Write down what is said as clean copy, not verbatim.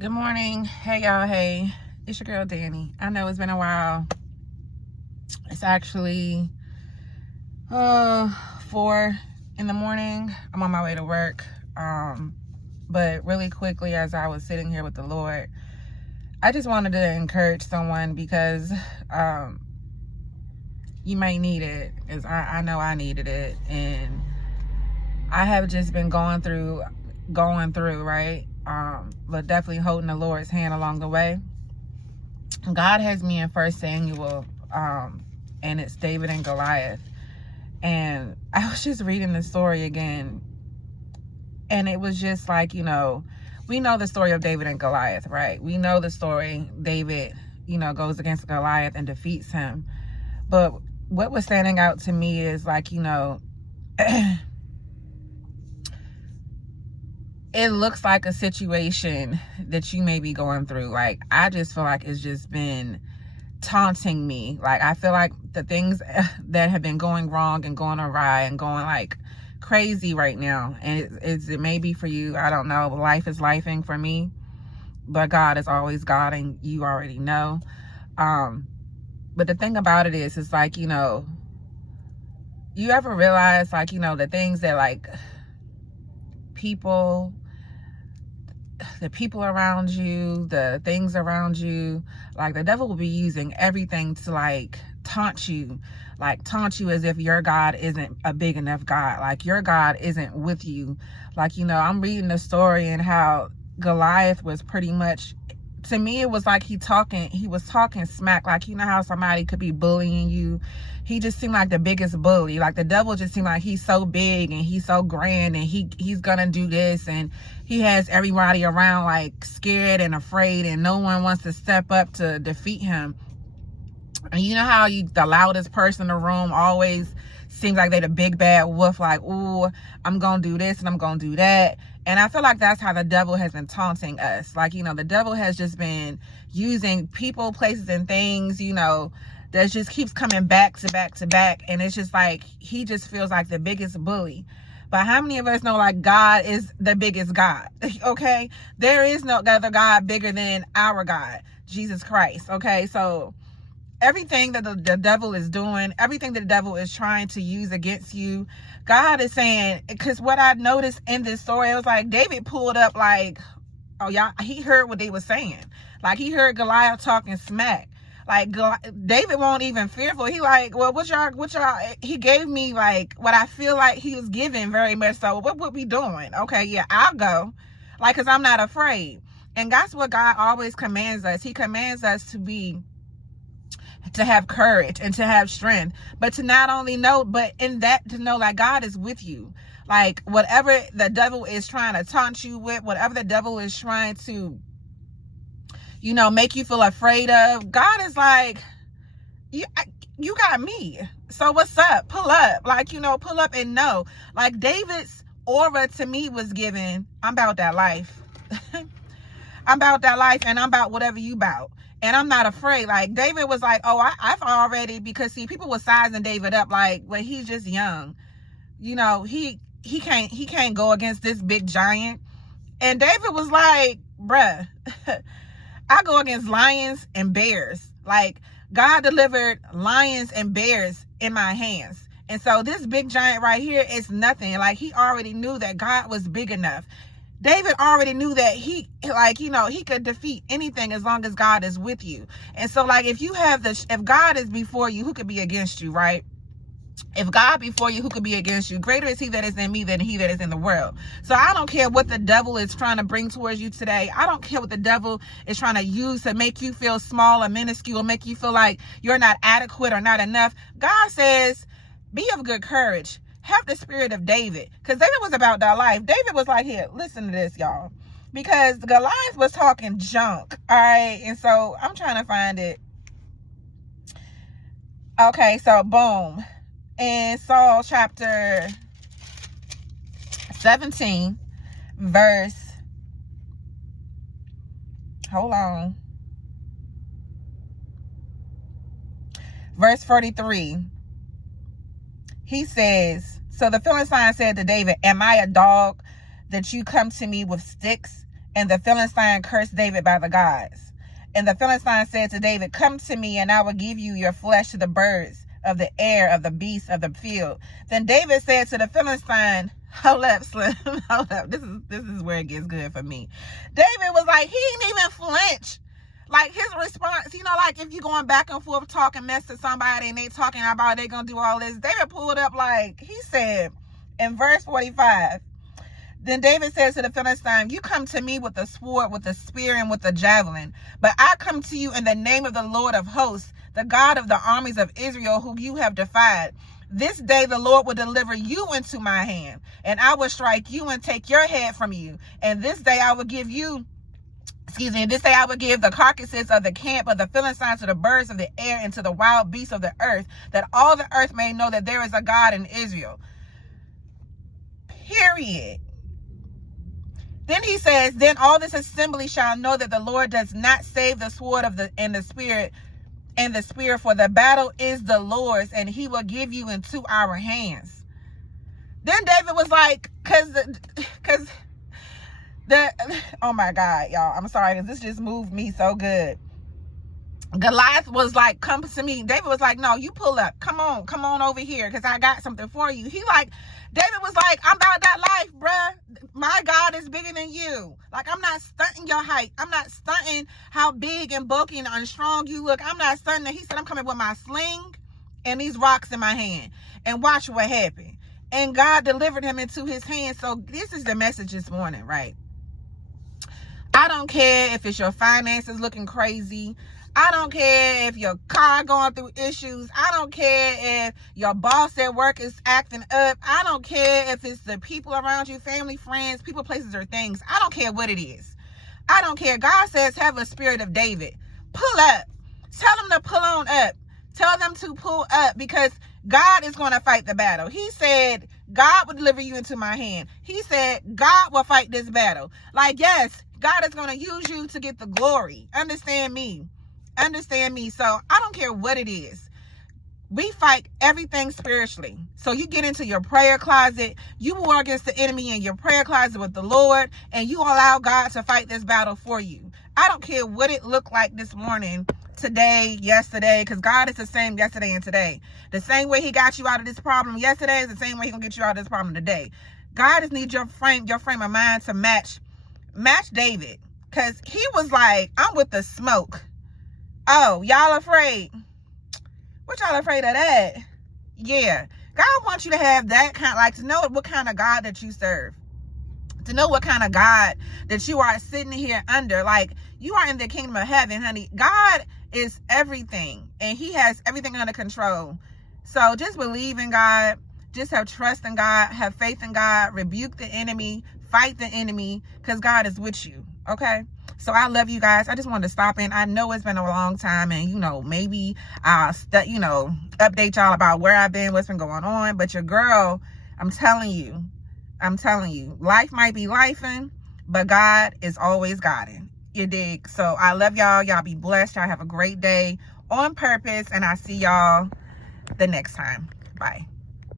Good morning. Hey, y'all. Hey, it's your girl, Danny. I know it's been a while. It's actually 4 in the morning. I'm on my way to work. But really quickly, as I was sitting here with the Lord, I just wanted to encourage someone because you may need it, as I know I needed it. And I have just been going through, right? But definitely holding the Lord's hand along the way. God has me in 1 Samuel, and it's David and Goliath. And I was just reading the story again, and it was just like, we know the story of David and Goliath, right? We know the story. David, goes against Goliath and defeats him. But what was standing out to me is like, it looks like a situation that you may be going through. Like, I just feel like it's just been taunting me. Like, I feel like the things that have been going wrong and going awry and going like crazy right now, and it may be for you, I don't know. Life is lifing for me, but God is always God, and you already know. But the thing about it is, it's like, you ever realize, like, the things that, like, the people around you, the things around you, like, the devil will be using everything to, like, taunt you as if your God isn't a big enough God, like your God isn't with you. Like, I'm reading the story and how Goliath was pretty much, to me, it was like he was talking smack. Like, how somebody could be bullying you. He just seemed like the biggest bully. Like, the devil just seemed like he's so big and he's so grand, and he's gonna do this, and he has everybody around like scared and afraid, and no one wants to step up to defeat him. And you know how the loudest person in the room always seems like they're the big bad wolf, like, ooh, I'm gonna do this and I'm gonna do that. And I feel like that's how the devil has been taunting us. Like, the devil has just been using people, places, and things, that just keeps coming back to back to back. And it's just like, he just feels like the biggest bully. But how many of us know, like, God is the biggest God? Okay? There is no other God bigger than our God, Jesus Christ. Okay? So everything that the devil is doing, everything that the devil is trying to use against you, God is saying, because what I noticed in this story, it was like David pulled up like, oh, y'all, he heard what they were saying. Like, he heard Goliath talking smack. Like, David won't even fearful. He like, well, what y'all, he gave me like what I feel like he was giving very much so. What we doing? Okay, yeah, I'll go. Like, because I'm not afraid. And that's what God always commands us. He commands us to have courage and to have strength, but to not only know, but in that to know that God is with you. Like, whatever the devil is trying to taunt you with, whatever the devil is trying to, make you feel afraid of, God is like, you got me. So what's up? Pull up. Like, pull up and know. Like, David's aura to me was given, I'm about that life. I'm about that life, and I'm about whatever you about. And I'm not afraid. Like, David was like, oh, I've already, because see, people were sizing David up like, well, he's just young. He can't go against this big giant. And David was like, bruh, I go against lions and bears. Like, God delivered lions and bears in my hands. And so this big giant right here is nothing. Like, he already knew that God was big enough. David already knew that he could defeat anything as long as God is with you. And so, like, if God is before you, who could be against you, right? If God before you, who could be against you? Greater is he that is in me than he that is in the world. So I don't care what the devil is trying to bring towards you today. I don't care what the devil is trying to use to make you feel small or minuscule, make you feel like you're not adequate or not enough. God says, be of good courage. Have the spirit of David, because David was about that life. David was like, here, listen to this, y'all, because Goliath was talking junk. All right, and so I'm trying to find it. Okay, so boom, in Saul chapter 17, verse, verse 43. He says, so the Philistine said to David, am I a dog that you come to me with sticks? And the Philistine cursed David by the gods. And the Philistine said to David, come to me, and I will give you your flesh to the birds of the air, of the beasts of the field. Then David said to the Philistine, hold up, Slim, hold up. This is where it gets good for me. David was like, he didn't even flinch. Like, his response, you know, like if you're going back and forth talking mess to somebody and they talking about they gonna do all this, David pulled up, like, he said in verse 45, then David says to the Philistine, you come to me with the sword, with the spear, and with the javelin. But I come to you in the name of the Lord of hosts, the God of the armies of Israel, whom you have defied. This day the Lord will deliver you into my hand, and I will strike you and take your head from you. And this day I will give you, this day I will give the carcasses of the camp of the Philistines to the birds of the air and to the wild beasts of the earth, that all the earth may know that there is a God in Israel. Period. Then he says, then all this assembly shall know that the Lord does not save the sword and the spear, for the battle is the Lord's, and he will give you into our hands. Then David was like, oh my God, y'all, I'm sorry, because this just moved me so good. Goliath was like, come to me. David was like, no, you pull up. Come on over here, because I got something for you. David was like, I'm about that life, bruh. My God is bigger than you. Like, I'm not stunting your height. I'm not stunting how big and bulky and strong you look. I'm not stunting that. He said, I'm coming with my sling and these rocks in my hand. And watch what happened. And God delivered him into his hand. So this is the message this morning, right? I don't care if it's your finances looking crazy. I don't care if your car going through issues. I don't care if your boss at work is acting up. I don't care if it's the people around you, family, friends, people, places, or things. I don't care what it is. I don't care. God says have a spirit of David. Pull up. Tell them to pull on up. Tell them to pull up, because God is going to fight the battle. He said God will deliver you into my hand. He said God will fight this battle. Like, yes, God is going to use you to get the glory. Understand me. Understand me. So I don't care what it is. We fight everything spiritually. So you get into your prayer closet. You war against the enemy in your prayer closet with the Lord, and you allow God to fight this battle for you. I don't care what it looked like this morning, today, yesterday, because God is the same yesterday and today. The same way he got you out of this problem yesterday is the same way he's going to get you out of this problem today. God just needs your frame of mind to match David, because he was like, I'm with the smoke. Oh, y'all afraid? What y'all afraid of that? Yeah. God wants you to have that kind, like, to know what kind of God that you serve. To know what kind of God that you are sitting here under. Like, you are in the kingdom of heaven, honey. God is everything, and he has everything under control. So just believe in God. Just have trust in God. Have faith in God. Rebuke the enemy. Fight the enemy, because God is with you. Okay? So I love you guys. I just wanted to stop in. I know it's been a long time, and maybe I'll update y'all about where I've been, what's been going on. But your girl, I'm telling you, life might be lifing, but God is always guiding. You dig? So I love y'all. Y'all be blessed. Y'all have a great day on purpose, and I'll see y'all the next time. Bye.